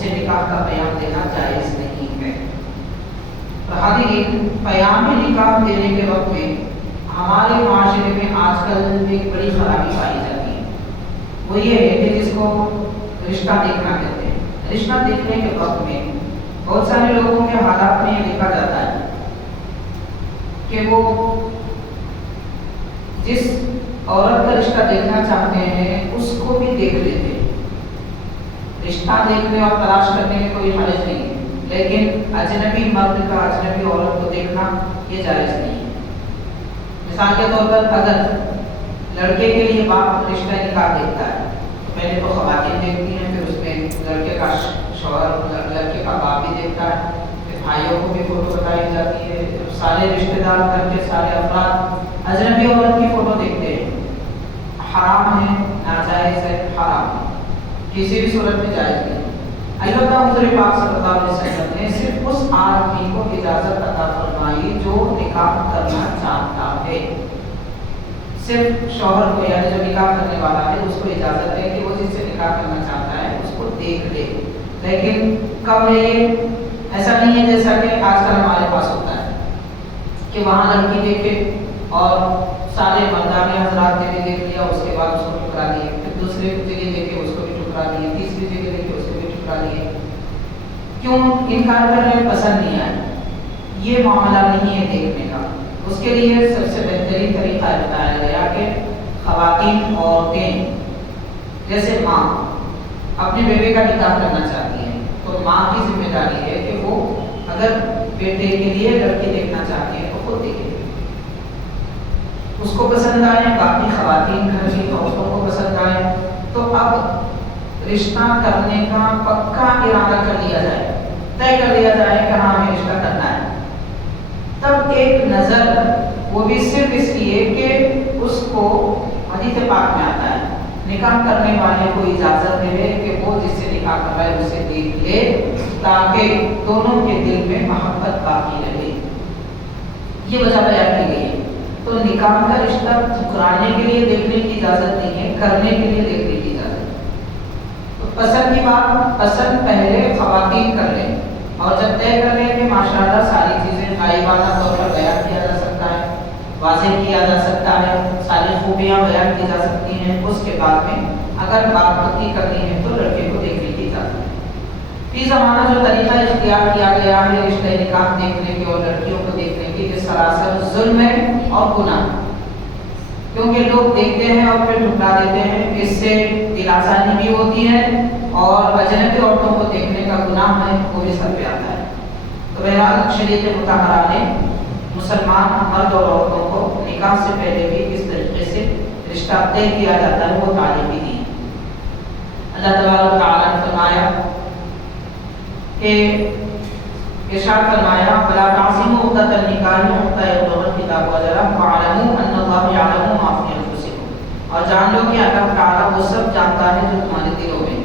سے نکاح کا پیام دینا جائز نہیں ہے۔ حاضرین، پیام نکاح دینے کے وقت میں ہمارے معاشرے میں آج کل ایک بڑی خرابی پائی جاتی ہے، وہ یہ ہے کہ جس کو رشتہ دیکھنا کہتے ہیں۔ رشتہ دیکھنے کے وقت میں بہت سارے لوگوں کے حالات میں یہ لکھا جاتا ہے کہ وہ جس عورت کا رشتہ دیکھنا چاہتے ہیں اس کو بھی دیکھ لیتے ہیں۔ رشتہ دیکھنے اور تلاش کرنے میں کوئی حرج نہیں ہے، لیکن اجنبی مرد کا اجنبی عورت کو دیکھنا یہ جائز نہیں ہے۔ مثال کے طور پر اگر لڑکے کے لیے باپ رشتہ نکاح دیکھتا ہے تو پہلے تو خواتین دیکھتی ہیں، پھر اس میں لڑکے کا شوہر لڑکے کا باپ بھی دیکھتا ہے، پھر بھائیوں کو بھی فوٹو بتائی جاتی ہے، سارے رشتہ دار گھر کے سارے افراد اجنبی عورت کی فوٹو دیکھتے ہیں۔ حرام ہے، ناجائز ہے، حرام ہے، کسی بھی صورت میں جائز نہیں۔ البتہ حضور پاک صلی اللہ علیہ وسلم نے صرف اس آدمی کو اجازت عطا فرمائی جو نکاح کرنا چاہتا ہے، صرف شوہر کو یعنی جو نکاح کرنے والا ہے اس کو اجازت ہے کہ وہ جس سے نکاح کرنا چاہتا ہے اس کو دیکھ لے۔ لیکن کب ہے یہ؟ ایسا نہیں ہے جیسا کہ آج کل ہمارے پاس ہوتا ہے کہ وہاں لڑکی دیکھے اور سارے مردان حضرات نے بھی دیکھ لیا، اس کے بعد اس کو ٹھکرا دیے، پھر دوسرے جگہ دیکھے اس کو بھی ٹھکرا دیے، تیسری جگہ دیکھے اس کو بھی ٹھکرا دیے۔ کیوں؟ انکار کرنے پسند نہیں آئے۔ یہ معاملہ نہیں ہے دیکھنے کا۔ اس کے لیے سب سے بہترین طریقہ بتایا گیا کہ خواتین عورتیں جیسے ماں اپنے بیٹے کا نکاح کرنا چاہتی ہیں تو ماں کی ذمہ داری ہے کہ وہ اگر بیٹے کے لیے لڑکی دیکھنا چاہتی ہے تو خود دیکھے، اس کو پسند آئے، باقی خواتین گھر کی عورتوں کو پسند آئے تو اب رشتہ کرنے کا پکا ارادہ کر لیا جائے، طے کر لیا جائے کہ ہاں ہمیں رشتہ کرنا ہے۔ تب ایک نظر، وہ بھی صرف اس لیے کہ اس کو حدیث پاک میں آتا ہے نکاح کرنے والے کو اجازت دے کہ وہ جس سے نکاح کر رہا ہے اسے دیکھ لے تاکہ دونوں کے دل میں محبت باقی رہے۔ یہ وجہ بیان کی گئی ہے۔ تو نکاح کا رشتہ ٹھکرانے کے لیے دیکھنے کی اجازت نہیں ہے، کرنے کے لیے دیکھنے کی اجازت ہے۔ تو پسند کی بات پسند پہلے خواتین کر لیں، اور جب طے کر لیں کہ ماشاءاللہ ساری چیزیں غائبانہ طور پر بیان کیا جا سکتا ہے، واضح کیا جا سکتا ہے، ساری خوبیاں بیان کی جا سکتی ہیں، اس کے بعد میں اگر بات پکی کرنی ہے تو لڑکے کو دیکھنے کی اجازت ہے۔ فی زمانہ جو طریقہ اختیار کیا گیا ہے رشتہ نکاح دیکھنے کے اور لڑکیوں کو دیکھنے کی، یہ سراسر ظلم ہے اور گناہ، کیونکہ لوگ دیکھتے ہیں اور پھر ٹھکرا دیتے ہیں، اس سے دل آسانی بھی ہوتی ہے اور اجنبی عورتوں کو دیکھنے کا گناہ ہے وہ بھی سر پہ آتا ہے۔ تو بہرحال شریعت مطہرہ نے مسلمان مرد اور عورتوں کو نکاح سے پہلے بھی کس طریقے سے رشتہ طے کیا جاتا ہے وہ تعلیم بھی دی۔ اللہ تبارک و تعالیٰ نے فرمایا کہ ارشاد فرمایا وَلَا تَعْزِمُوا عُقْدَةَ النِّكَاحِ حَتَّىٰ يَبْلُغَ الْكِتَابُ أَجَلَهُ وَاعْلَمُوا أَنَّ اللَّهَ يَعْلَمُ مَا فِي أَنفُسِكُمْ، اور جان لو کہ اللہ تعالیٰ وہ سب جانتا ہے جو تمہارے دلوں میں،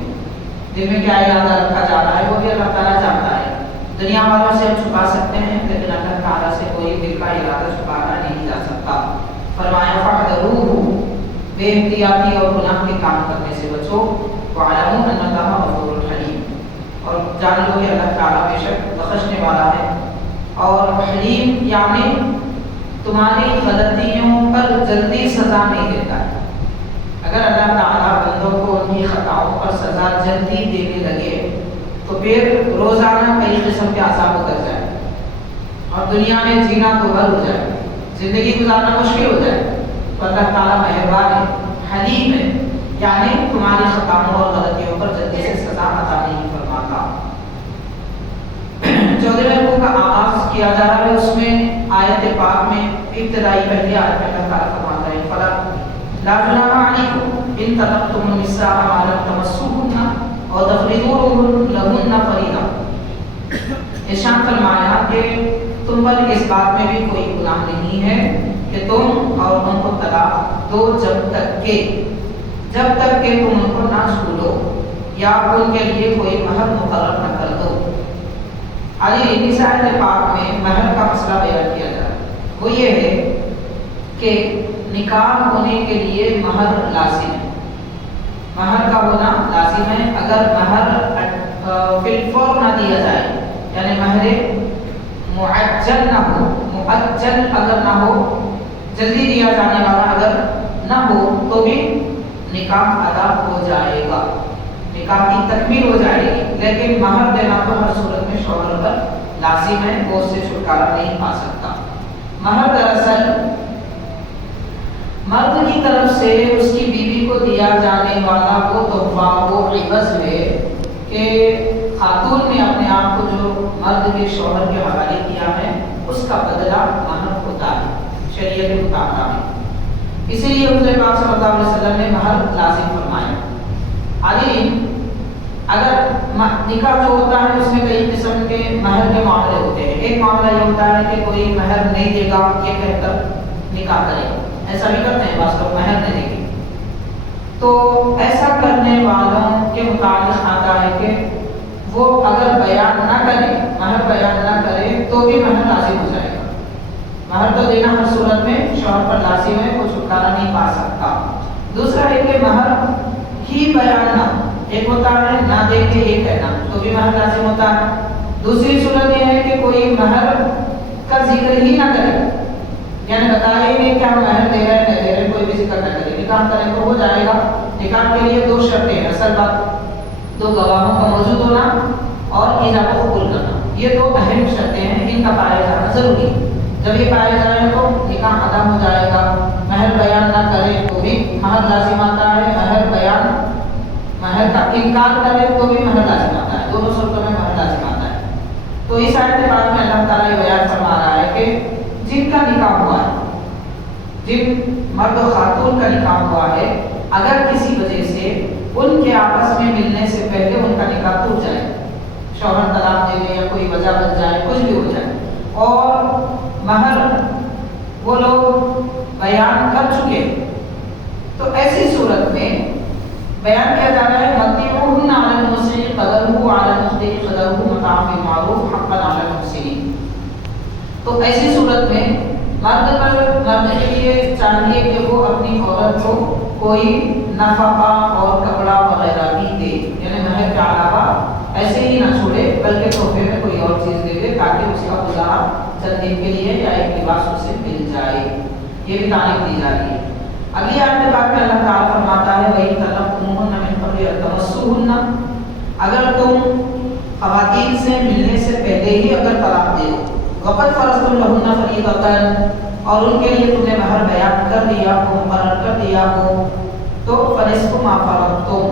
دل میں کیا ارادہ رکھا جا رہا ہے وہ بھی اللہ تعالیٰ جانتا ہے۔ دنیا والوں سے ہم چھپا سکتے ہیں لیکن اللہ تعالیٰ سے کوئی دل کا ارادہ چھپانا نہیں جا سکتا۔ فرمایا فَاحْذَرُوهُ، بے احتیاطی اور گناہ کے کام کرنے سے بچو، وَاعْلَمُوا أَنَّ اللَّهَ غَفُورٌ حَلِيمٌ، اور جان لو کہ اللہ تعالیٰ بے شک بخشنے والا ہے اور حلیم، یعنی تمہاری غلطیوں پر جلدی سزا نہیں دیتا ہے۔ اگر اللہ تعالیٰ بندوں کو ان کی خطاؤں پر سزا جلدی دینے لگے تو پھر روزانہ کئی قسم کے عذاب اتر جائے اور دنیا میں جینا دوبھر ہو جائے، زندگی گزارنا مشکل ہو جائے۔ تو اللہ تعالیٰ مہربان ہے، حلیم ہے، یعنی تمہاری خطاؤں اور غلطیوں پر جلدی سے سزا عطا نہیں فرماتا۔ 14ویں رکوع کا آغاز کیا جا رہا ہے، اس میں آیت پاک میں ابتدائی پہلی آیت میں اللہ تعالیٰ فرماتا ہے فَلَا لَا جُنَاحَ عَلَيْكُمْ إِن طَلَّقْتُمُ النِّسَاءَ مَا لَمْ تَمَسُّوهُنَّ أَوْ تَفْرِضُوا لَهُنَّ فَرِيضَةً۔ ارشاد فرمایا کہ تم پر اس بات میں بھی کوئی گناہ نہیں ہے کہ تم عورتوں کو طلاق دو جب تک کہ تم ان کو نہ چھو لو یا ان کے لیے کوئی مہر مقرر نہ کر دو۔ علی اس آیت پاک میں مہر کا مسئلہ بیان کیا جا رہا ہے، وہ یہ ہے کہ نکاح ہونے کے لیے مہر لازم ہے، مہر کا ہونا لازم ہے۔ اگر مہر فی نہ دیا جائے، یعنی مہر معجل نہ ہو، معجل اگر نہ ہو، جلدی دیا جانے والا اگر نہ ہو تو بھی نکاح ادا ہو جائے گا، نکاح کی تکمیل ہو جائے گی، لیکن مہر دینا تو ہر صورت میں شوہر پر لازم ہے، وہ اس سے چھٹکارا نہیں پا سکتا۔ مہر دراصل مرد کی طرف سے اس کی بیوی کو دیا جانے والا وہ تحفہ، وہ عوض ہے کہ خاتون نے اپنے آپ کو جو مرد کے شوہر کے حوالے کیا ہے اس کا بدلہ مہر ہوتا ہے شریعت مطابق۔ اسی لیے حضور پاک صلی اللہ علیہ وسلم نے مہر لازم فرمایا۔ حاضرین، اگر نکاح جو ہوتا ہے اس میں کئی قسم کے مہر کے معاملے ہوتے ہیں۔ ایک معاملہ یہ ہوتا ہے کہ کوئی مہر نہیں دے گا یہ کہہ کر نکاح کرے، ایسا بھی کرتے ہیں بعض لوگ، مہر نہیں دیں گے، تو ایسا کرنے والوں کے متعلق آتا ہے کہ وہ اگر بیان نہ کرے، مہر بیان نہ کرے تو بھی مہر لازم ہو جائے گا۔ مہر تو دینا ہر صورت میں شوہر پر لازم ہے، وہ چھٹکارا نہیں پا سکتا۔ دوسرا ہے کہ مہر ہی بیان نہ، ایک ہوتا ہے نہ دے کے یہ کہنا، تو بھی مہر لازم ہوتا ہے۔ دوسری صورت یہ ہے کہ کوئی مہر کا ذکر ہی نہ کرے، یعنی بتائے ہی نہیں کیا مہر دے رہے نہیں دے رہے، کوئی بھی ذکر نہ کرے، نکاح کریں تو ہو جائے گا۔ نکاح کے لیے دو شرطیں ہیں، اصل بات دو گواہوں کا موجود ہونا اور ایجاب قبول کرنا، یہ دو اہم شرطیں ہیں، ان کا پایا جانا ضروری ہے۔ جب یہ پائے جائیں تو نکاح ادا ہو جائے گا۔ مہر بیان نہ کرے تو بھی مہر لازم آتا ہے، مہر کا انکار کرے تو بھی مہر لازم آتا ہے، دونوں صورتوں میں مہر لازم آتا ہے۔ تو اس آیت پاک میں اللہ تعالیٰ یہ بیان فرما رہا ہے کہ جن کا نکاح ہوا ہے، جن مرد و خاتون کا نکاح ہوا ہے، اگر کسی وجہ سے ان کے آپس میں ملنے سے پہلے ان کا نکاح ٹوٹ جائے، شوہر طلاق دے دے یا کوئی وجہ بن جائے، کچھ بھی ہو جائے، اور مہر وہ لوگ بیان کر چکے، تو ایسی صورت میں بیان کیا جا رہا ہے مَتِّعُوهُنَّ عَلَى الْمُسِيءِ قَدَرُهُ وَعَلَى الْمُقْتِرِ قَدَرُهُ مَتَاعًا بِالْمَعْرُوفِ حَقًّا عَلَى الْمُحْسِنِينَ۔ تو ایسی صورت میں مرد کے لیے چاہیے کہ وہ اپنی عورت کو کوئی نفقہ اور کپڑا وغیرہ بھی دے، یعنی مہر کے علاوہ ایسے ہی نہ چھوڑے بلکہ تحفے میں کوئی اور چیز دے دے تاکہ اس کا گزارا چند دن کے لیے یا ایک لباس اسے مل جائے، یہ بھی تعلیم دی جا رہی ہے۔ اگلی آیت پاک میں اللہ تعالیٰ فرماتا ہے وَإِن طَلَّقْتُمُوهُنَّ مِن قَبْلِ أَن تَمَسُّوهُنَّ، اگر تم خواتین سے ملنے سے پہلے ہی اگر طلاق دے دو، وَقَدْ فَرَضْتُمْ لَهُنَّ فَرِيضَةً، اور ان کے لیے تم نے مہر بیان کر دیا ہو، مقرر کر دیا ہو، تو فَنِصْفُ مَا فَرَضْتُمْ،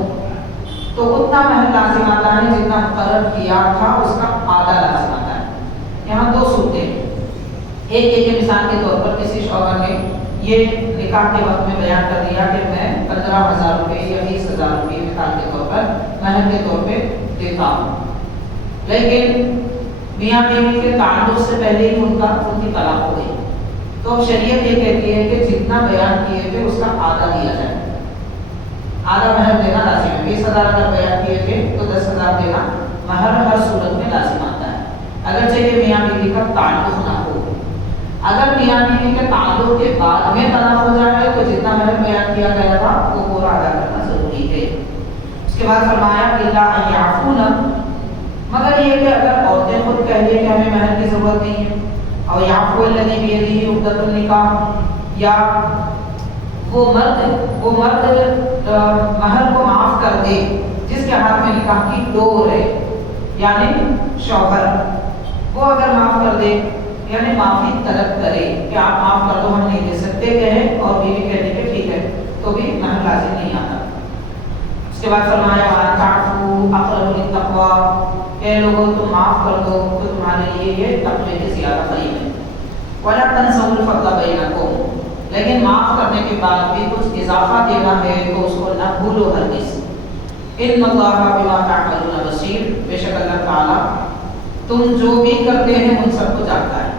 تو اتنا مہر لازم آتا ہے جتنا مقرر کیا تھا اس کا آدھا لازم آتا ہے۔ یہاں دو صورتیں، ایک یہ کہ مثال کے طور پر کسی شوہر نے یہ نکاح کے وقت میں بیان کر دیا کہ میں 15,000 روپے یا 20,000 روپے مثال کے طور پر مہر کے طور پہ دیتا ہوں، لیکن میاں بیوی کے تعلق سے پہلے ہی ان کی طلاق ہو گئی، تو اب شریعت یہ کہتی ہے کہ جتنا بیان کیے تھے اس کا آدھا دیا جائے، آدھا مہر دینا لازم ہے۔ 20,000 اگر بیان کیے تھے تو 10,000 دینا مہر ہر صورت میں لازم آتا ہے، اگرچہ کہ میاں بیوی کا تعلق نہ ہو۔ اگر میاں بیوی کے تعلق کے بعد میں طلاق ہو جائے تو جتنا مہر بیان کیا گیا تھا وہ پورا ادا کرنا ضروری ہے۔ اس کے بعد فرمایا اِلَّا أَن يَعْفُونَ، مگر یہ کہ اگر عورتیں خود کہہ دیں کہ ہمیں مہر کی ضرورت نہیں ہے، اور يَعْفُوَ الَّذِي بِيَدِهِ عُقْدَةُ النِّكَاحِ، یا وہ مرد مہر کو معاف کر دے جس کے ہاتھ میں نکاح کی ڈور ہے، یعنی شوہر، وہ اگر معاف کر دے یعنی معافی طلب کرے کہ آپ معاف کر دو ہم نہیں دے سکتے کہیں، اور بیوی کہنے کے ٹھیک ہے، تو بھی مہر لازم نہیں آتا۔ اس کے بعد فرمایا وَأَن تَعْفُوا أَقْرَبُ لِلتَّقْوَىٰ، کہ لوگوں تم معاف کر دو تو تمہارے لیے یہ تقوی کے زیادہ قریب ہے۔ وَلَا تَنْسَوُا الْفَضْلَ بَيْنَكُمْ، لیکن معاف کرنے کے بعد بھی کچھ اضافہ دینا ہے تو اس کو نہ بھولو ہرگز۔ إِنَّ اللَّهَ بِمَا تَعْمَلُونَ بَصِيرٌ، بے شک اللہ تعالیٰ تم جو بھی کرتے ہیں ان سب کو جانتا ہے۔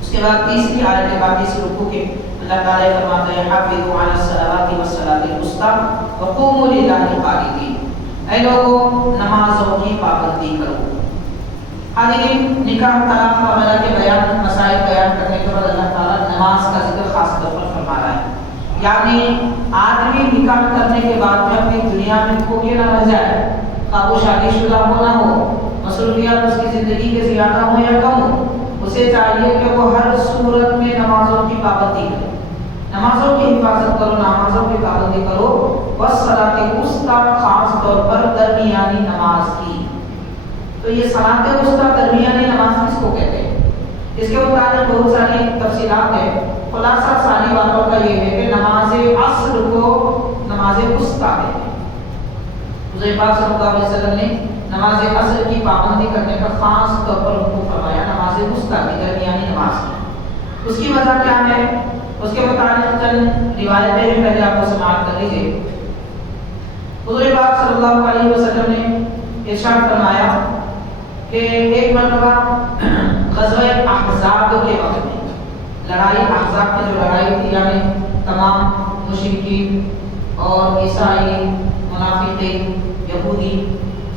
اس کے بعد تیسری آیت کے بعد اس رکوع کے اللہ تعالیٰ فرماتا ہے حافظوا علی الصلوات والصلاۃ الوسطی وقوموا للہ قانتین، اے لوگوں نمازوں کی پابندی کرو۔ حاضرین، نکاح طلاق وغیرہ کے بیان مسائل بیان کرنے کے بعد اللہ تعالیٰ نماز کا ذکر خاص طور پر فرما رہا ہے، یعنی آدمی نکاح کرنے کے بعد میں اپنی دنیا میں کھو کے نہ رہ جائے، خواہ وہ شادی شدہ ہو نہ ہو، مصروفیات اس کی زندگی کے زیادہ ہو یا کم ہو، اسے چاہیے کہ وہ ہر صورت میں نمازوں کی پابندی کرے، نمازوں کی حفاظت کرو، نمازوں کی پابندی کرو، والصلاۃ الوسطیٰ، خاص طور پر درمیانی نماز کی۔ تو یہ صلاۃ الوسطیٰ درمیانی نماز کس کو کہتے ہیں؟ اس کے متعلق بہت ساری تفصیلات ہیں۔ خلاصہ ساری باتوں کا یہ ہے کہ نماز عصر کو نماز وسطیٰ کہتے ہیں۔ حضور پاک صلی اللہ علیہ وسلم نے نماز عصر کی پابندی کرنے کا خاص طور پر حکم فرمایا، نماز وسطیٰ کی، درمیانی نماز کی۔ اس کی وجہ کیا ہے؟ اس کے متعلق چند روایتیں ہیں، پہلے آپ کو سماعت کر لیجیے۔ حضور پاک صلی اللہ علیہ وسلم نے ارشاد فرمایا کہ ایک مرتبہ غزوہ احزاب کے وقت میں، لڑائی احزاب کی جو لڑائی تھی، یعنی تمام مشرکین اور عیسائی، منافقین، یہودی،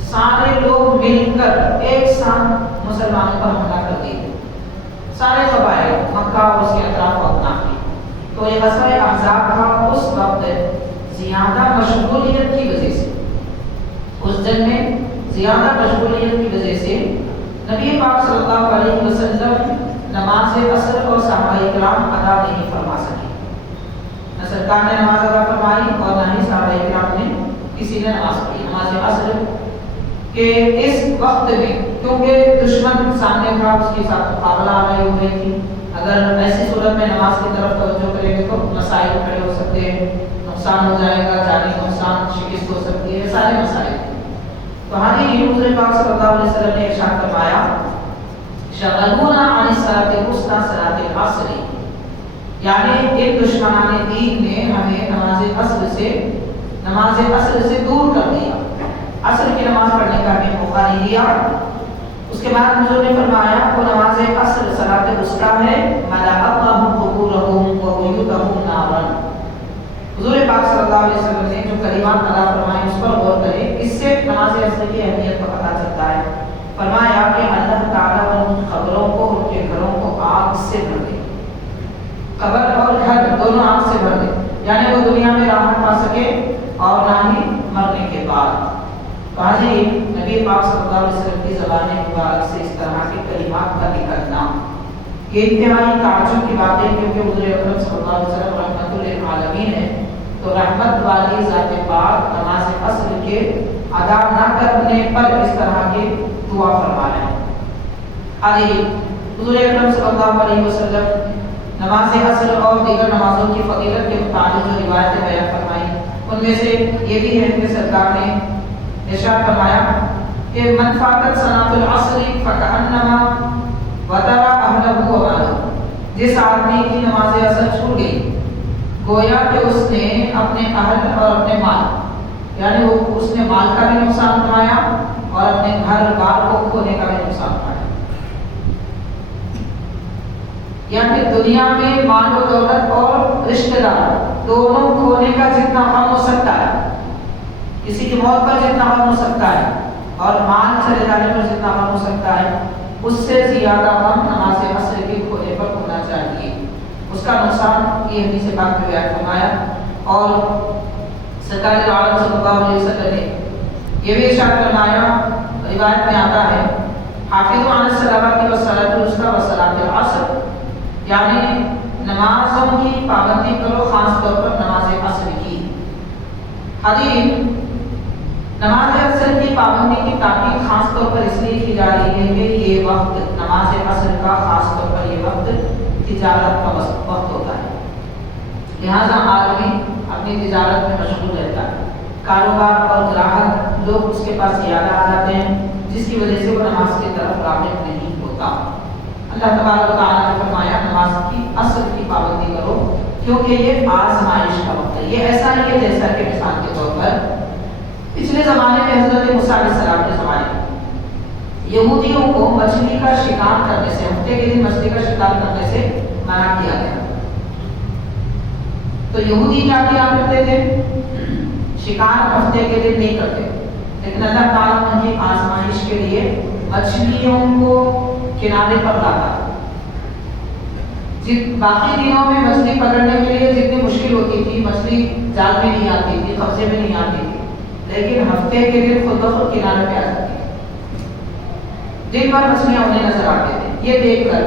سارے لوگ مل کر ایک ساتھ مسلمانوں پر حملہ کر دیے، سارے قبائل مکہ اور اس کے اطراف و اطراف کی۔ تو یہ غزوہ احزاب کا اس وقت زیادہ مشغولیت کی وجہ سے، اس جنگ میں زیادہ مشغولیت کی وجہ سے نبی پاک صلی اللہ علیہ وسلم نماز عصر اور صحابہ کرام ادا نہیں فرما سکے، نہ سرکار نے نماز ادا فرمائی اور نہ ہی صحابہ کرام نے کسی نے نماز پڑھی نماز عصر کے اس وقت میں، کیونکہ دشمن سامنے تھا، اس کے ساتھ مقابلہ آ رہی تھی۔ اگر ایسی صورت میں نماز کی طرف توجہ کریں گے تو مسائل کھڑے ہو سکتے ہیں، نقصان ہو جائے گا، جانی نقصان، شکست ہو سکتی ہے، سارے مسائل۔ تو حضور پاک صلی اللہ علیہ وسلم نے ارشاد فرمایا، شغلونا عن الصلاۃ الوسطیٰ صلاۃ العصر، یعنی ان دشمنان دین نے ہمیں نماز عصر سے دور کر دیا، عصر کی نماز پڑھنے کا ہمیں موقع نہیں دیا۔ اس کے بعد حضور نے فرمایا وہ نماز عصر صلاۃ الوسطیٰ ہے، ملأ اللہ قبورہم وبیوتہم نارا۔ حضور پاک صلی اللہ علیہ وسلم نے جو کلمات ادا فرمائے اس پر غور کریں، اس سے نماز عصر کی اہمیت کا پتہ چلتا ہے۔ فرمایا کہ اللہ تعالیٰ ان قبروں کو، ان کے گھروں کو آگ سے بھر دے، قبر اور گھر دونوں آگ سے بھر دے، یعنی وہ دنیا میں راحت پا سکے اور نہ ہی مرنے کے بعد۔ نبی پاک صلی اللہ علیہ وسلم کی زبان مبارک سے اس طرح کے کلمات کا نکلنا یہ انتہائی تعجب کی بات ہے، کیونکہ حضور اکرم صلی اللہ علیہ وسلم رحمت للعالمین ہے، تو رحمت والی ذات پاک نماز عصر کے ادا نہ کرنے پر اس طرح کے دعا فرما رہے ہیں۔ حضور اکرم صلی اللہ علیہ وسلم نماز عصر اور دیگر نمازوں کی فضیلت کے متعلق جو روایتیں بیان فرمائی، ان میں سے یہ بھی ہے کہ سرکار نے ارشاد فرمایا کہ من فاتت صلاۃ العصر فکأنما وتر اہلہ ومالہ، جس آدمی کی نماز عصر چھوٹ گئی گویا کہ اس نے اپنے اہل اور اپنے مال، یعنی اس نے مال کا بھی نقصان اٹھایا اور اپنے گھر بار کو کھونے کا بھی نقصان اٹھایا، یعنی دنیا میں مال و دولت اور رشتہ دار دونوں کھونے کا جتنا غم ہو سکتا ہے، کسی کی موت پر جتنا غم ہو سکتا ہے اور مال چلے جانے پر جتنا غم ہو سکتا ہے، اس سے زیادہ غم نماز عصر کے کھونے پر ہونا چاہیے، اس کا نقصان یہ حدیث پاک میں بیان فرمایا۔ اور سرکار عالم صلی اللہ علیہ وسلم نے یہ بھی ارشاد فرمایا، روایت میں آتا ہے حافظوا علی الصلوات والصلاۃ الوسطیٰ وصلاۃ العصر، یعنی نمازوں کی پابندی کرو، خاص طور پر نماز عصر کی۔ نماز عصر کی پابندی کی تاکید خاص طور پر اس لیے کی جا رہی ہے کہ یہ وقت نماز عصر کا خاص طور پر یہ وقت تجارت کا وقت ہوتا ہے، لہذا آدمی اپنی تجارت میں مشغول رہتا ہے، کاروبار اور گراہک لوگ اس کے پاس زیادہ آ جاتے ہیں، جس کی وجہ سے وہ نماز کی طرف راغب نہیں ہوتا۔ اللہ تبارک و تعالیٰ نے فرمایا نماز کی عصر کی پابندی کرو، کیونکہ یہ آزمائش کا وقت ہے۔ یہ ایسا نہیں ہے جیسا کہ مثال کے طور پر پچھلے زمانے میں حضرت موسیٰ علیہ السلام کے زمانے میں یہودیوں کو مچھلی کا شکار کرنے سے، ہفتے کے دن مچھلی کا شکار کرنے سے منع کیا گیا۔ تو یہودی کیا کیا کرتے تھے؟ شکار ہفتے کے دن نہیں کرتے، لیکن اللہ تعالیٰ ان کی آزمائش کے لیے مچھلیوں کو کنارے پر لاتا۔ باقی دنوں میں مچھلی پکڑنے کے لیے جتنی مشکل ہوتی تھی، مچھلی جال میں نہیں آتی تھی، قبضے میں نہیں آتی تھی، لیکن ہفتے کے دن خود بخود کنارے پہ آ جاتی ہیں. دن بھر مچھلیاں انہیں نظر آتے تھے. یہ دیکھ کر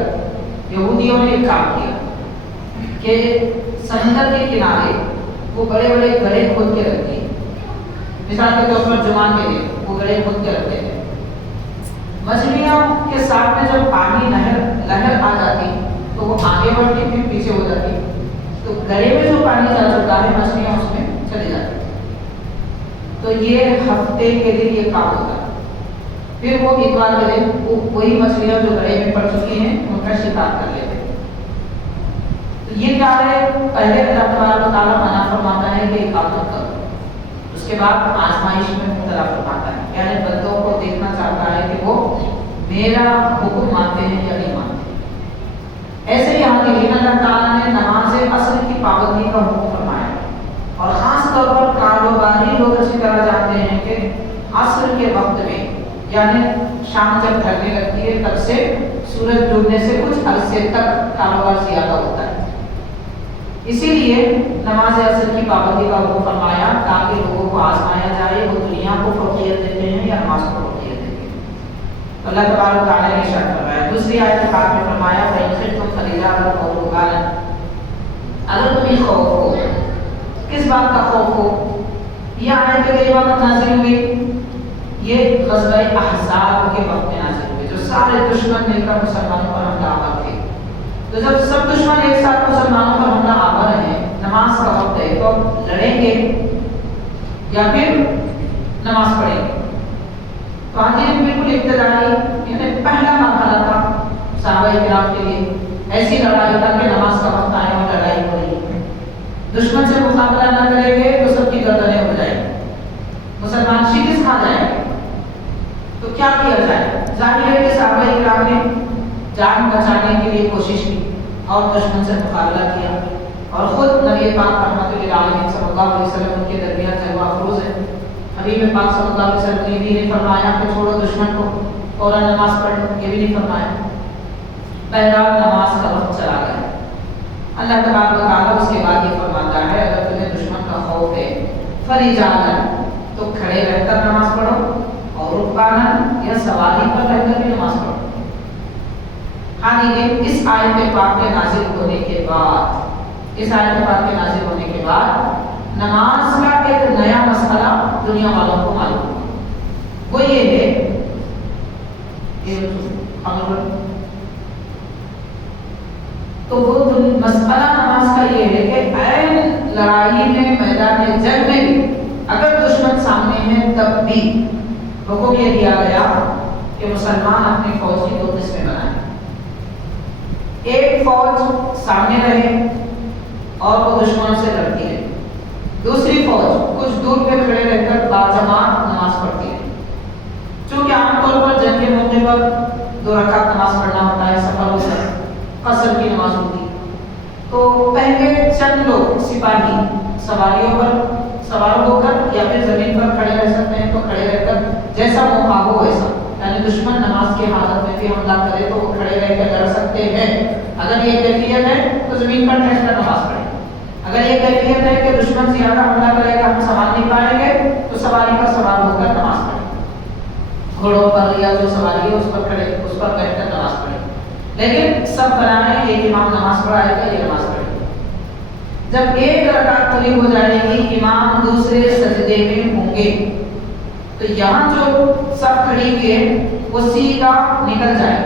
یہودیوں نے ایک کام کیا کہ سمندر کے کنارے وہ بڑے بڑے گڑھے کھود کے رکھ دیے. مثال کے طور پر جمعہ کے دن وہ گڑھے کھود کے رکھتے تھے. مچھلیوں کے ساتھ میں جب پانی لہر آ جاتی تو وہ آگے بڑھتی پھر پیچھے ہو جاتی. تو گڑھے میں جو پانی جا چکا ہے مچھلیاں اس میں چلی جاتی. تو یہ ہفتے کے دن یہ کام ہوتا ہے. پھر وہ اتوار کے دن وہی مچھلیاں جو گڑھے میں پڑ چکی ہیں ان کا شکار کر لیتے. تو یہ کیا ہے؟ پہلے اللہ تبارک و تعالیٰ منع فرماتا ہے کہ یہ کام مت کرو. اس کے بعد آزمائش میں مبتلا فرماتا ہے. یعنی بندوں کو دیکھنا چاہتا ہے کہ وہ میرا حکم مانتے ہیں یا نہیں مانتے. ایسے ہی یہاں کے اللہ تعالیٰ نے نماز عصر کی پابندی کا حکم فرمایا اور خاص طور پر کاروباری لوگ اچھی طرح جانتے ہیں کہ عصر کے وقت میں یعنی شام جب ڈھلنے لگتی ہے تب سے سورج ڈوبنے سے کچھ عرصے تک کاروبار زیادہ ہوتا ہے. اسی لیے نماز عصر کی پابندی کا حکم فرمایا تاکہ لوگوں کو آزمایا جائے وہ دنیا کو فوقیت دیتے ہیں یا نماز کو فوقیت دیتے ہیں. اللہ تبارک و تعالیٰ نے ارشاد فرمایا. دوسری آیت پاک میں فرمایا فَإِنْ خِفْتُمْ فَرِجَالًا أَوْ رُكْبَانًا. اگر تمہیں خوف ہو، کس بات کا خوف ہو؟ یہ آیت کریمہ کب نازل ہوئی؟ یہ غزوہ احزاب کے وقت میں نازل ہوئی جو سارے دشمن مل کر مسلمانوں پر حملہ آور تھے. تو جب سب دشمن ایک ساتھ مسلمانوں پر حملہ آور ہیں، نماز کا وقت ہے تو لڑیں گے یا پھر نماز پڑھیں گے. تو آج یہ بالکل ابتدائی یعنی پہلا مرحلہ تھا صحابہ کرام کے لیے. ایسی لڑائی تھا کہ نماز کا وقت آئے اور لڑائی ہو رہی ہے. دشمن سے مقابلہ نہ کریں گے تو سب کی گردنیں ہو جائیں گی، مسلمان شکست کھا جائیں گے. تو کیا کیا جائے؟ ظاہر ہے کہ صحابہ کرام نے جان بچانے کے لیے کوشش کی اور دشمن سے مقابلہ کیا اور خود نبی پاک رحمۃ اللہ علیہ صلی اللہ علیہ وسلم کے درمیان جلوہ افروز ہے. حبیب پاک صلی اللہ علیہ وسلم نے بھی نہیں فرمایا کہ چھوڑو دشمن کو فوراً نماز پڑھ لو، یہ بھی نہیں فرمایا. بہرحال نماز کا وقت چلا گیا. اللہ تبارک و تعالیٰ اس کے بعد یہ فرماتا ہے اگر تمہیں دشمن کا خوف ہے فَرِجَالًا تو کھڑے رہ کر نماز پڑھو اور رُكْبَانًا یا سواری پر رہ کر بھی نماز پڑھو. ہاں لیکن اس آیت پاک کے نازل ہونے کے بعد نماز کا ایک نیا مسئلہ دنیا والوں کو معلوم ہوا. وہ یہ ہے تو وہ مسئلہ نماز کا یہ ہے کہ عین لڑائی میں میدان جنگ میں بھی اگر دشمن سامنے ہے تب بھی حکم یہ دیا گیا کہ مسلمان اپنی فوج کی 2 قسمیں بنائیں. ایک فوج سامنے رہے اور وہ دشمنوں سے لڑتی رہے. دوسری فوج کچھ دور پہ کھڑے رہ کر باجماعت نماز پڑھتی رہے. چونکہ عام طور پر جنگ کے موقع پر 2 رکعت نماز پڑھنا ہوتا ہے، سفر ہوتا ہے، قصر کی نماز ہوتی ہے. تو پہلے چند لوگ سپاہی سواریوں پر سوار ہو کر یا پھر زمین پر کھڑے رہ سکتے ہیں تو کھڑے رہ کر جیسا موقع ہو ویسا، یعنی دشمن نماز کی حالت میں بھی حملہ کرے تو وہ کھڑے رہ کر لڑ سکتے ہیں. اگر یہ کیفیت ہے تو زمین پر بیٹھ کر نماز پڑھیں. اگر یہ کیفیت ہے کہ دشمن زیادہ حملہ کرے گا ہم سنبھال نہیں پائیں گے تو سواری پر سوار ہو کر نماز پڑھیں. گھوڑوں پر یا جو سواری ہے اس پر بیٹھ کر نماز پڑھیں. لیکن سب بنائیں ایک امام نماز پڑھائے گا یہ نماز پڑھے. جب ایک رکعت پوری ہو جائے گی امام دوسرے سجدے میں ہوں گے تو یہاں جو سب کھڑی ہوئی ہے وہ سیدھا نکل جائے.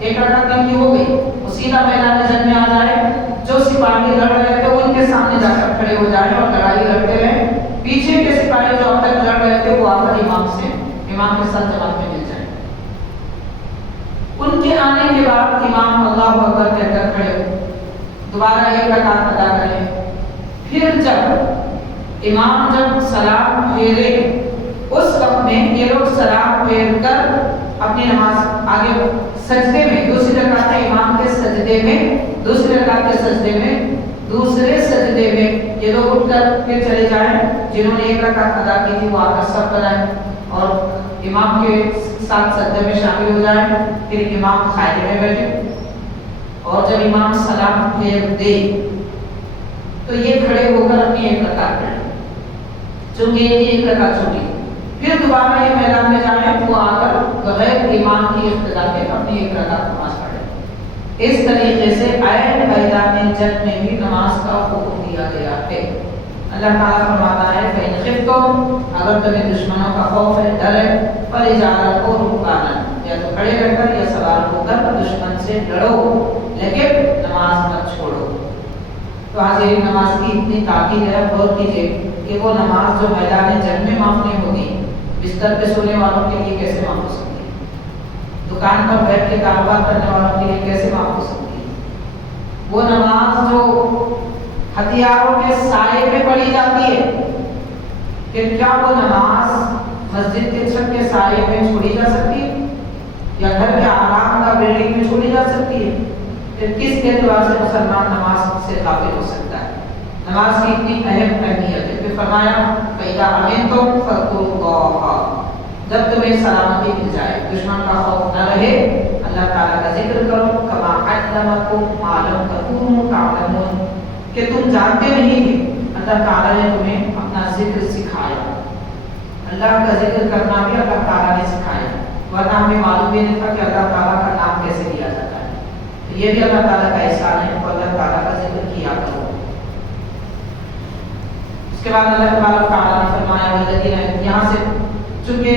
ایک رکعت کی ہو گئی وہ سیدھا میدان جنگ میں آ جائے. جو سپاہی لڑ رہے تھے ان کے سامنے جا کر کھڑے ہو جائیں اور لڑائی لڑتے رہے. پیچھے کے سپاہی جو اب تک لڑ رہے تھے وہ آ کر امام کے ساتھ جماعت میں مل جائیں. ان کے آنے کے بعد امام اللہ اکبر کہہ کر کھڑے ہو دوبارہ ایک رکعت ادا کریں. پھر جب امام سلام پھیرے اس وقت میں یہ لوگ سلام پھیر کر اپنی نماز آگے سجدے میں دوسری رکعت امام کے سجدے میں دوسری رکعت کے سجدے میں دوسرے سجدے میں یہ لوگ اٹھ کر پھر چلے جائیں. جنہوں نے ایک رکعت ادا کی تھی وہ آ کر سب بنائیں اور امام کے ساتھ سجدے میں شامل ہو جائیں. پھر امام قاعدے میں بیٹھے اور جب امام سلام پھیر دے تو یہ کھڑے ہو کر اپنی ایک رکعت پڑھیں. چونکہ یہ ایک رکعت چھوٹی پھر دوبارہ یہ میدان میں جائیں، وہ آ کر بغیر امام کی اقتدا کے اپنی ایک رکعت نماز پڑھیں۔ اس طریقے سے عین میدان جنگ میں بھی نماز کا حکم دیا گیا ہے۔ اللہ تعالیٰ فرماتا ہے فَإِنْ خِفْتُمْ، اگر تمہیں دشمنوں کا خوف ہے، ڈر ہے، فَرِجَالًا أَوْ رُكْبَانًا، یا تو کھڑے رہ کر یا سوار ہو کر دشمن سے لڑو، لیکن نماز مت چھوڑو۔ تو حاضرین، نماز کی اتنی تاکید ہے، غور کیجیے کہ وہ نماز جو میدان جنگ میں معاف نہیں ہوگی، بستر پہ سونے والوں کے لیے کیسے معاف ہو سکتی ہے؟ دکان پر بیٹھ کے کاروبار کرنے والوں کے لیے کیسے معاف ہو سکتی ہے؟ وہ نماز جو ہتھیاروں کے سائے پہ پڑھی جاتی ہے، کہ کیا وہ نماز مسجد کے چھت کے سائے میں چھوڑی جا سکتی ہے یا گھر کے آرام کا بلڈنگ میں چھوڑی جا سکتی ہے؟ پھر کس اعتبار سے مسلمان نماز سے غافل ہو سکتا ہے؟ نماز کی اتنی اہم اہمیت ہے۔ پھر فرمایا فَإِذَا أَمِنْتُمْ فَاذْكُرُوا اللَّهَ، جب تمہیں سلامتی مل جائے، دشمن کا خوف نہ رہے، اللہ تعالیٰ کا ذکر کرو، كَمَا عَلَّمَكُم مَا لَمْ تَكُونُوا تَعْلَمُونَ، کہ تم جانتے نہیں تھے، اللہ تعالیٰ نے تمہیں اپنا ذکر سکھایا۔ اللہ کا ذکر کرنا بھی اللہ تعالیٰ نے سکھایا، ورنہ ہمیں معلوم بھی نہیں تھا کہ اللہ تعالیٰ کا نام کیسے لیا جاتا ہے۔ تو یہ بھی اللہ تعالیٰ کا احسان ہے، تو اللہ تعالیٰ کا ذکر کیا کرو۔ اس کے بعد اللہ تبارک تعالیٰ نے فرمایا والذین، یہاں سے چونکہ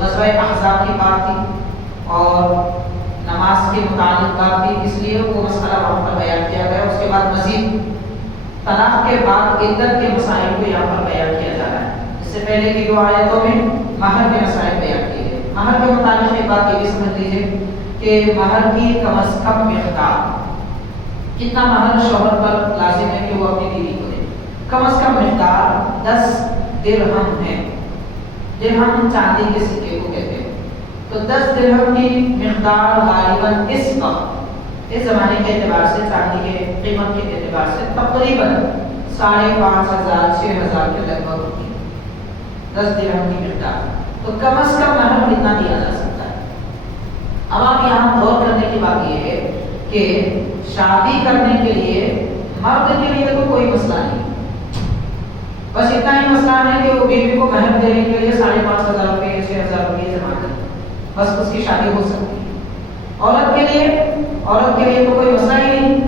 غزوہ احزاب کی بات تھی اور نماز کے متعلق بات تھی، اس لیے وہ مسئلہ وہاں پر بیان کیا گیا۔ اس کے بعد مزید طلاق کے بعد عدت کے مسائل کو یہاں پر بیان کیا جا رہا ہے۔ اس سے پہلے کی 2 آیتوں میں مہر کے مسائل بیان کیے گئے۔ مہر کے متعلق ایک بات یہ بھی سمجھ لیجیے کہ مہر کی کم از کم مقدار، کتنا مہر شوہر پر لازم ہے کہ وہ اپنی بیوی کو دے، کم از کم مقدار 10 درہم ہے۔ درہم چاندی کے سکے کو کہتے ہیں، تو 10 درہم کی مقدار غالباً اس وقت، اس زمانے کے اعتبار سے، چاندی کے قیمت کے اعتبار سے تقریباً 5,500 6,000 کے لگ بھگ ہوتی ہے 10 درہم کی مقدار۔ تو کم از کم مہر کتنا دیا جا سکتا ہے؟ اب آپ یہاں غور کرنے کی بات یہ ہے کہ شادی کرنے کے لیے مرد کے لیے تو کوئی مسئلہ نہیں، بس اتنا ہی مسئلہ ہے کہ وہ بیوی کو مہر دینے کے لیے 5,500 روپے 6,000 روپے جمع کریں، بس اس کی شادی ہو سکتی ہے۔ عورت کے لیے تو کوئی مسئلہ ہی نہیں،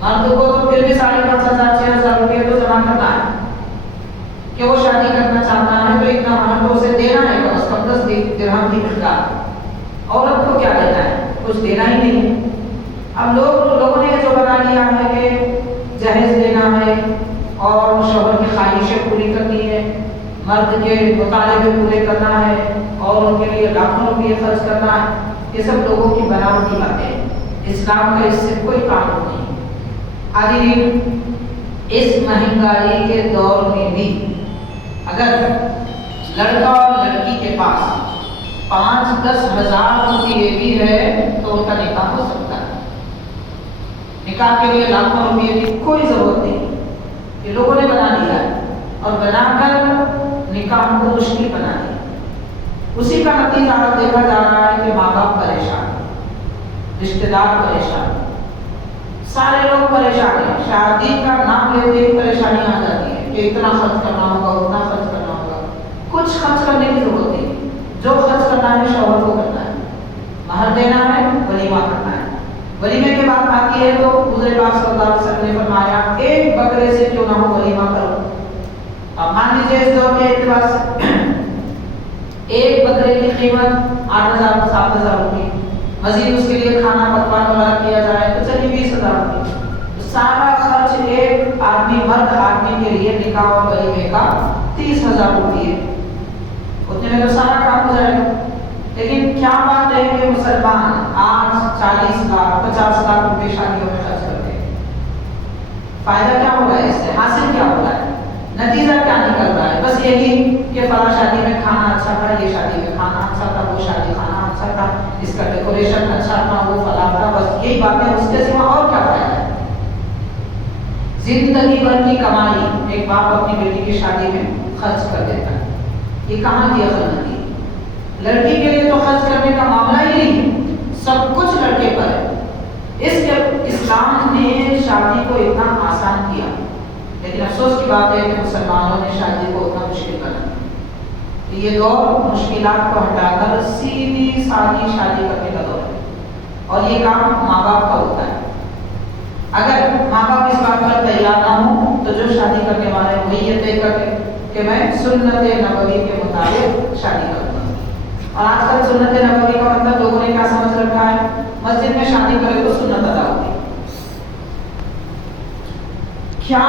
مرد کو تو پھر بھی 5,500 6,000 روپے تو جمع کرنا ہے کہ وہ شادی کرنا چاہتا ہے، تو اتنا مہر تو اسے دینا ہے، کم از کم 10 درہم کی مقدار۔ عورت کو کیا دینا ہے؟ کچھ دینا ہی نہیں۔ اب لوگوں نے جو بنا لیا ہے کہ جہیز دینا ہے اور شوہر کی خواہشیں پوری کرنی ہے، مرد کے مطالبے پورے کرنا ہے اور ان کے لیے لاکھوں روپے خرچ کرنا ہے، یہ سب لوگوں کی بناوٹی باتیں ہیں۔ اسلام کا اس سے کوئی تعلق نہیں۔ حاضرین، اس مہنگائی کے دور میں بھی اگر لڑکا اور لڑکی کے پاس 5-10 ہزار روپئے بھی ہے تو ان کا نکاح ہو سکتا ہے۔ نکاح کے لیے لاکھوں روپئے کی کوئی ضرورت نہیں، یہ لوگوں نے بنا لیا ہے اور بنا کر نکاح کو مشکل بنا دیا۔ اسی کا نتیجہ دیکھا جا رہا ہے کہ ماں باپ پریشان، رشتے دار پریشان، سارے لوگ پریشان ہیں۔ شادی کا نام لیتے ہی پریشانی آ جاتی ہے کہ اتنا خرچ کرنا ہوگا، اتنا خرچ کرنا ہوگا۔ کچھ خرچ کرنے کی ضرورت نہیں، جو خرچ کرنا ہے شوہر کو کرنا ہے، مہر دینا ہے، ولیمہ کرنا ہے۔ ولیمے کی بات آتی ہے تو حضور پاک صلی اللہ علیہ وسلم نے فرمایا ایک بکرے سے کیوں نہ ہو ولیمہ کرو۔ اب مان لیجیے اس دور کے اعتبار سے ایک بکرے کی قیمت 8,000 7,000 روپئے، مزید اس کے لیے کھانا پکوان وغیرہ کیا جائے تو چلیے 20,000 روپئے۔ سارا خرچ ایک آدمی، مرد آدمی کے لیے نکاح اور ولیمے کا 30,000 روپئے، اتنے میں تو سارا کام ہو جائے گا۔ لیکن کیا بات ہے کہ مسلمان آج 40 لاکھ 50 لاکھ روپے شادیوں میں خرچ کرتے ہیں۔ فائدہ کیا ہو رہا ہے اس سے؟ حاصل کیا ہو رہا ہے؟ نتیجہ کیا نکل رہا ہے؟ بس یہی کہ فلاں شادی میں کھانا اچھا تھا، یہ شادی میں کھانا اچھا تھا، وہ شادی کھانا اچھا تھا، اس کا ڈیکوریشن اچھا تھا، وہ فلاں تھا، بس یہی باتیں، اس کے سوا اور کیا فائدہ ہے؟ زندگی بھر کی کمائی ایک باپ اپنی بیٹی کی شادی میں خرچ کر دیتا ہے، یہ کہاں کی عقل مندی؟ لڑکی کے لیے تو خرچ کرنے کا معاملہ ہی نہیں، سب کچھ لڑکے پر ہے۔ اس کے اسلام نے شادی کو اتنا آسان کیا، لیکن افسوس کی بات ہے کہ مسلمانوں نے شادی کو اتنا مشکل بنا۔ تو یہ دور مشکلات کو ہٹا کر سیدھی سادی شادی کرنے کا دور ہے، اور یہ کام ماں باپ کا ہوتا ہے۔ اگر ماں باپ اس بات پر تیار نہ ہوں تو جو شادی کرنے والے وہی یہ طے کر لیں کہ میں سنت نبوی کے مطابق شادی کروں گا۔ اور آج کل سنت نبوی کا مطلب لوگوں نے کیا سمجھ رکھا ہے، مسجد میں شادی کرے تو سنت ادا ہوگی۔ کیا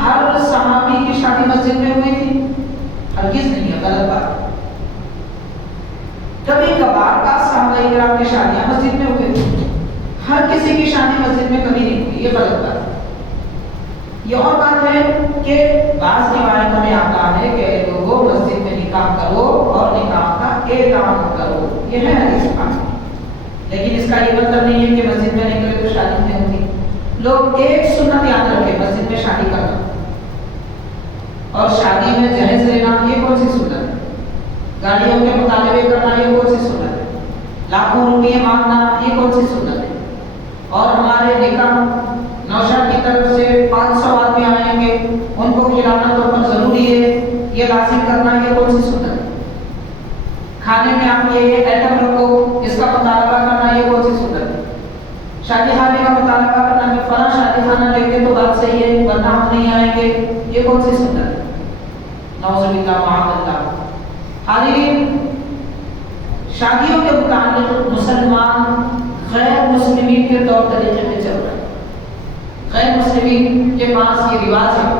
ہر صحابی کی شادی مسجد میں ہوئی تھی؟ ہرگز نہیں ہے، غلط بات۔ کبھی کبھار بعض صحابہ کرام کی شادیاں مسجد میں ہوئی تھی، ہر کسی کی شادی مسجد میں کبھی نہیں ہوئی، یہ غلط بات ہے۔ یہ اور بات ہے کہ بعض روایتوں میں آتا ہے کہ لوگوں مسجد میں نکاح کرو اور نکاح کا اعلان کرو، یہ ہے حدیث پاک، لیکن اس کا یہ مطلب نہیں ہے کہ مسجد میں نہیں کرے تو شادی نہیں ہوتی۔ لوگ ایک سنت یاد رکھے، مسجد میں شادی کرنا اور شادی میں جہیز لینا، یہ کون سی سنت ہے؟ گاڑیوں کے مطالبے کرنا، یہ کون سی سنت ہے؟ لاکھوں روپئے مانگنا، یہ کون سی سنت ہے؟ اور ہمارے نکاح نوشا کی طرف سے 500 آدمی آئیں گے، ان کو کھلانا تو پر ضروری ہے، یہ لازم کرنا، یہ کون سی سنت ہے؟ کھانے میں آپ یہ ایٹم رکھو، اس کا مطالبہ کرنا، یہ کون سی سنت ہے؟ شادی خانے کا مطالبہ کرنا کہ فلاں شادی خانہ لیں گے تو بات صحیح ہے، ورنہ ہم نہیں آئیں گے، یہ کون سی سنت ہے؟ نعوذ باللہ معاذ اللہ۔ حاضرین، شادیوں کے متعلق مسلمان غیر مسلمین کے طور طریقے میں چل رہا ہے۔ غیر مسلمین کے پاس یہ رواج ہے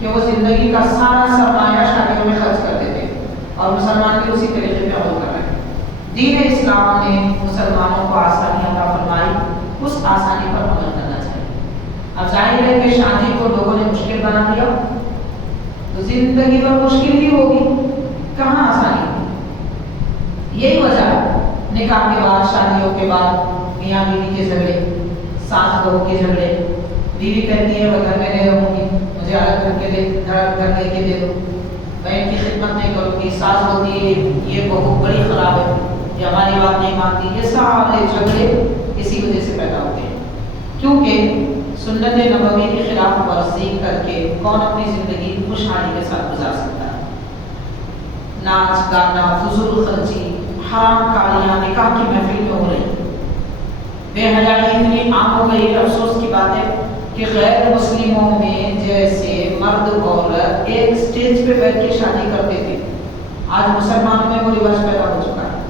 کہ وہ زندگی کا سارا سرمایہ شادیوں میں خرچ کر دیتے ہیں، اور مسلمان بھی اسی طریقے پہ عمل کر رہے ہیں۔ دین اسلام نے مسلمانوں کو آسانی عطا فرمائی، اس آسانی پر عمل کرنا چاہیے۔ اب ظاہر ہے کہ شادی کو لوگوں نے مشکل بنا دیا تو زندگی پر مشکل ہی ہوگی، کہاں آسانی ہوگی؟ یہی وجہ ہے نکاح کے بعد، شادیوں کے بعد میاں بیوی کے جھگڑے، ساس بہو کے جھگڑے۔ بیوی کہتی ہے وہ گھر میں نہیں رہوں گی، مجھے الگ کر کے گھر لے کے دے دو، میں ان کی خدمت نہیں کروں گی۔ ساس ہوتی ہے یہ بہو بڑی خراب ہے، یہ ہماری بات نہیں مانتی۔ یہ سارے جھگڑے اسی وجہ سے پیدا ہوتے ہیں، کیونکہ سنت نبوی کی خلاف ورزی کر کے کون اپنی زندگی خوشحالی کے ساتھ گزار سکتا ہے؟ ناچ گانا، فضول خرچی، حرام کاریاں نکاح کی محفل میں ہو رہی، بے حیائی اتنی عام ہو گئی۔ افسوس کی بات ہے کہ غیر مسلموں میں جیسے مرد عورت ایک سٹیج پہ بیٹھ کے شادی کرتے تھے، آج مسلمانوں میں وہ رواج پیدا ہو چکا ہے۔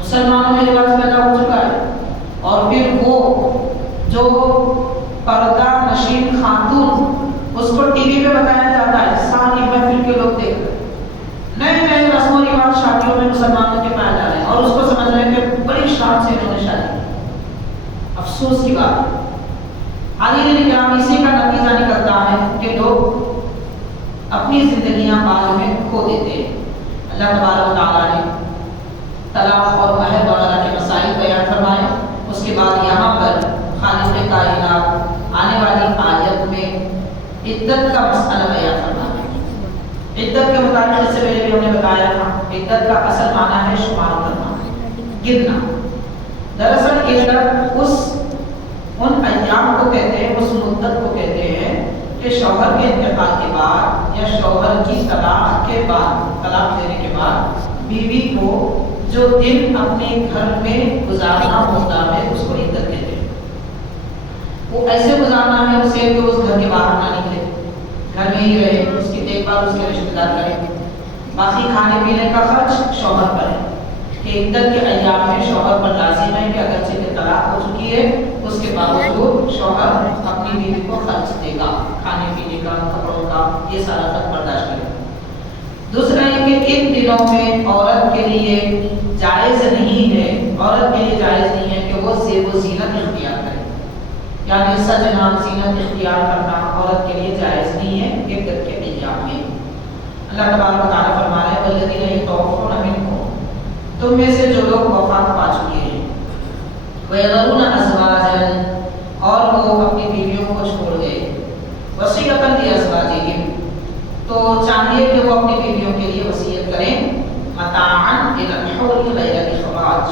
مسلمانوں میں رواج پیدا ہو چکا ہے، اور پھر وہ جو پردہ نشین خاتون، اس کو ٹی وی پہ بتایا جاتا ہے، ساری محفل کے لوگ دیکھ رہے ہیں، نئے نئے رسم و رواج شادیوں میں مسلمانوں کے پائے جا رہے ہیں، اور اس کو سمجھ رہے ہیں کہ بڑی شان سے انہوں نے شادی کی۔ افسوس کی بات ہے، حاضرین کرام، اسی کا نتیجہ نکلتا ہے کہ لوگ اپنی زندگیاں بعد میں کھو دیتے ہیں۔ اللہ تبارک و تعالیٰ نے طلاق اور مہر وغیرہ کے مسائل بیان فرمائے، اس کے بعد یہاں پر خالق کائنات آنے والی آیت میں عدت کا مسئلہ بیان فرمایا۔ عدت کے متعلق اس سے پہلے بھی ہم نے بتایا تھا، عدت کا اصل معنی ہے شمار کرنا، گننا۔ دراصل عدت ان ایام کو کہتے ہیں، اس مدت کو کہتے ہیں کہ شوہر کے انتقال کے بعد یا شوہر کی طلاق کے بعد، طلاق دینے کے بعد بیوی کو جو دن اپنے گھر میں گزارنا ہوتا ہے اس کو عدت کہتے ہیں۔ وہ ایسے گزارنا ہے اسے کہ اس گھر کے باہر نہ نکلے، گھر میں ہی رہے، اس کی دیکھ بھال اس کے رشتے دار کریں، باقی کھانے پینے کا خرچ شوہر پر ہے۔ کہ عدت کے ایام میں شوہر پر لازم ہے کہ اگرچہ کہ طلاق ہو چکی ہے اس کے باوجود شوہر اپنی بیوی کو خرچ دے گا، کھانے پینے کا، کپڑوں کا، یہ سارا تک برداشت کرے گا۔ دوسرا یہ کہ ان دنوں میں عورت کے لیے جائز نہیں ہے، عورت کے لیے جائز نہیں ہے کہ وہ زیب و زینت اختیار کرے، یعنی سجنا زینت اختیار کرنا عورت کے لیے جائز نہیں ہے عدت کے ایام میں۔ اللہ تبارک و تعالیٰ فرما رہے ہیں والذین یتوفون منکم، تم میں سے جو لوگ وفات پا چکے ہیں، وَيَذَرُونَ أَزْوَاجًا، اور وہ اپنی بیویوں کو چھوڑ گئے، وَصِيَّةً لِأَزْوَاجِهِمْ، تو چاہیے کہ وہ اپنی بیویوں کے لیے وصیت کریں، مَتَاعًا إِلَى الْحَوْلِ غَيْرَ إِخْرَاجٍ،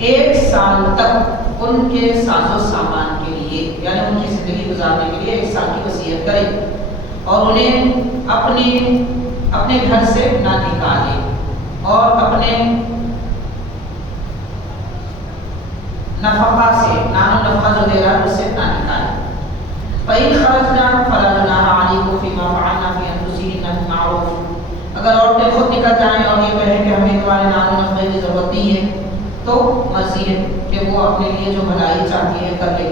1 سال تک ان کے ساز و سامان کے لیے، یعنی ان کی زندگی گزارنے کے لیے 1 سال کی وصیت کریں، اور انہیں اپنی اپنے گھر سے نہ نکالے اور اپنے نفقہ سے نان و نفقہ جو دے رہا ہے اس سے نہ نکالے. فَإِنْ خَرَجْنَا فَلَا جُنَاحَ عَلَيْكُمْ فِيمَا فَعَلْنَا فِي أَنفُسِهِنَّ بِالْمَعْرُوفِ. اگر عورتیں خود نکل جائیں اور یہ کہیں کہ ہمیں تمہارے نان و نفقے کی ضرورت نہیں ہے تو مرضی ہے کہ وہ اپنے لیے جو بھلائی چاہتی ہے کر لے.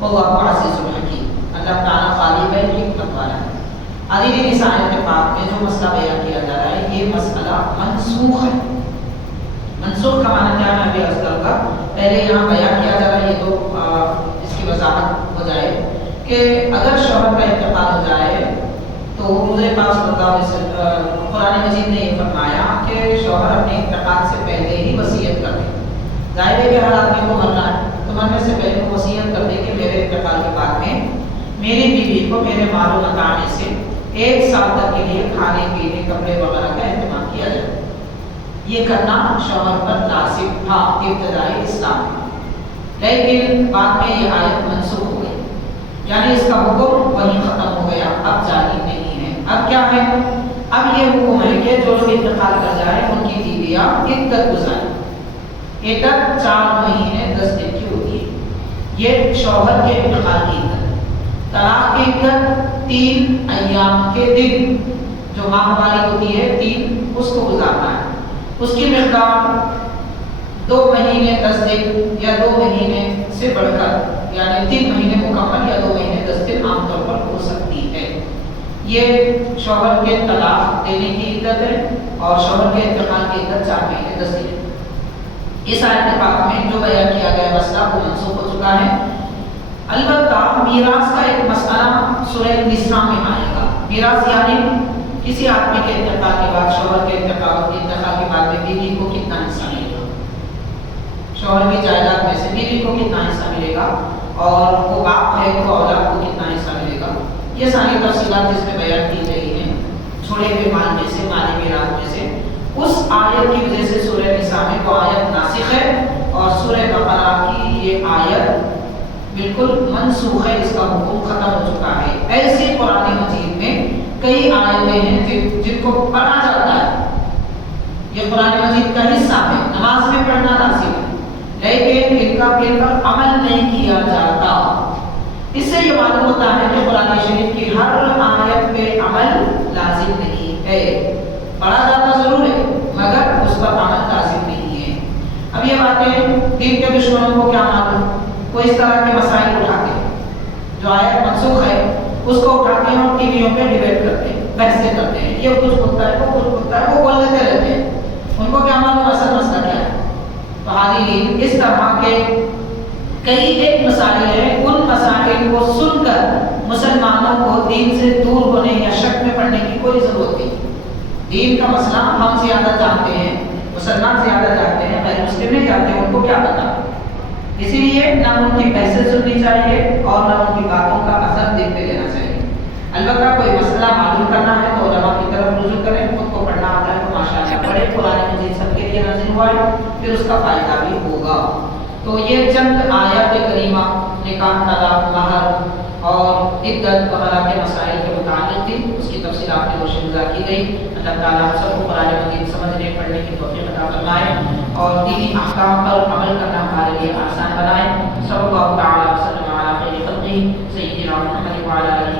وَاللَّهُ عَزِيزٌ حَكِيمٌ. اللہ تعالیٰ غالب ہے، حکمت والا ہے. عزیزِ اس آیت کے پاک میں جو مسئلہ بیان کیا جا رہا ہے یہ مسئلہ منسوخ ہے. منسوخ کا معنی کیا ہے میں ابھی عرض کروں گا. پہلے یہاں بیان کیا جا رہا ہے یہ تو اس کی وضاحت ہو جائے کہ اگر شوہر کا انتقال ہو جائے تو حضور پاک صلی اللہ علیہ وسلم قرآن مجید نے یہ فرمایا کہ شوہر اپنے انتقال سے پہلے ہی وصیت کر دے. ظاہر ہے کہ ہر آدمی کو مرنا ہے تو مرنے سے پہلے وہ وصیت کر دے کہ میرے انتقال کے بعد میں میری بیوی کو میرے مال و متاع میں سے 1 سال تک کے لیے کھانے پینے کپڑے وغیرہ کا اہتمام کیا جائے. یہ کرنا شوہر پر لازم تھا ابتدائی اسلام میں، لیکن بعد میں یہ آیت منسوخ ہو گئی، یعنی اس کا حکم وہیں ختم ہو گیا، اب جاری نہیں ہے. اب کیا ہے؟ اب یہ حکم ہے کہ جو لوگ انتقال کر جائیں ان کی بیویاں عدت گزاریں. عدت 4 مہینے 10 دن کی ہوتی ہے. یہ شوہر کے انتقال کی عدت. طلاق کی عدت 3 ایام کے دن جو ماہ والی ہوتی ہے 3 اس کو گزارنا ہے. اس کی مقدار 2 مہینے 10 دن یا 2 مہینے سے بڑھ کر یعنی 3 مہینے مکمل یا 2 مہینے 10 دن عام طور پر ہو سکتی ہے. یہ شوہر کے طلاق دینے کی عدت ہے اور شوہر کے انتقال کی عدت 4 مہینے 10 دن. اس آیت پاک میں جو بیان کیا گیا مسئلہ وہ منسوخ ہو چکا ہے. البتہ میراث کا ایک مسئلہ سورہ النساء میں آئے گا. میراث یعنی کسی آدمی کے انتقال کے بعد شوہر کے انتقال کے بعد میں بیوی کو کتنا حصہ ملے گا، شوہر کی جائیداد میں سے بیوی کو کتنا حصہ ملے گا اور وہ باپ ہے تو اولاد کو کتنا حصہ ملے گا. یہ ساری تفصیلات جس میں بیان کی گئی ہیں چھوڑے ہوئے مال میں سے مالی میراث میں سے اس آیت کی وجہ سے سورہ نساء میں وہ آیت ناسخ ہے اور سورہ بقرہ کی یہ آیت بالکل منسوخ ہے، اس کا حکم ختم ہو چکا ہے. ایسے قرآن مجید میں کئی آیتیں ہیں جن کو پڑھا جاتا ہے، یہ قرآن مجید کا حصہ ہے، نماز میں پڑھنا لازم ہے لیکن ان پر عمل نہیں کیا جاتا. اس سے یہ معلوم ہوتا ہے کہ قرآن شریف کی ہر آیت پہ عمل لازم نہیں ہے. پڑھا جاتا ضرور ہے مگر اس پر عمل لازم نہیں ہے. اب یہ باتیں دین کے دشمنوں کو کیا معلوم، وہ اس طرح کے مسائل اٹھاتے ہیں جو آیت منسوخ ہے اس کو اٹھاتے ہیں اور ٹی ویوں پہ ڈیبیٹ کرتے ہیں، بحثیں کرتے ہیں. یہ کچھ بولتا ہے وہ کچھ بولتا ہے، وہ بول لیتے رہتے ہیں، ان کو کیا معلوم اصل مسئلہ کیا ہے. تو حاضرین اس طرح کے کئی ایک مسائل ہیں، ان مسائل کو سن کر مسلمانوں کو دین سے دور ہونے یا شک میں پڑنے کی کوئی ضرورت نہیں. دین کا مسئلہ ہم زیادہ جانتے ہیں، مسلمان زیادہ جانتے ہیں، غیر مسلم نہیں جانتے، ان کو کیا پتا. اسی لیے نہ ان کی بحثیں سننی چاہیے اور نہ ان کی باتوں کا اثر دیکھتے لینا چاہیے. البتہ کوئی مسئلہ معلوم کرنا ہے تو علماء کی طرف رجوع کریں، خود کو پڑھنا آتا ہے تو ماشاءاللہ پڑھیں. قرآن مجید سب کے لیے نازل ہوا ہے، پھر اس کا فائدہ بھی ہوگا. تو یہ چند آیات کریمہ نکاح، طلاق، مہر اور عدت وغیرہ کے مسائل کے متعلق تھی، اس کی تفصیلات میں روشن گزار کی گئی. اللہ تعالیٰ ہم سب کو قرآن مجید سمجھنے پڑھنے کی توفیق عطا فرمائے اور دینی احکام پر عمل کرنا ہمارے لیے آسان بنائے. صلی اللہ تعالیٰ وسلم علی خیر خلقہ سیدنا محمد وعلی آلہ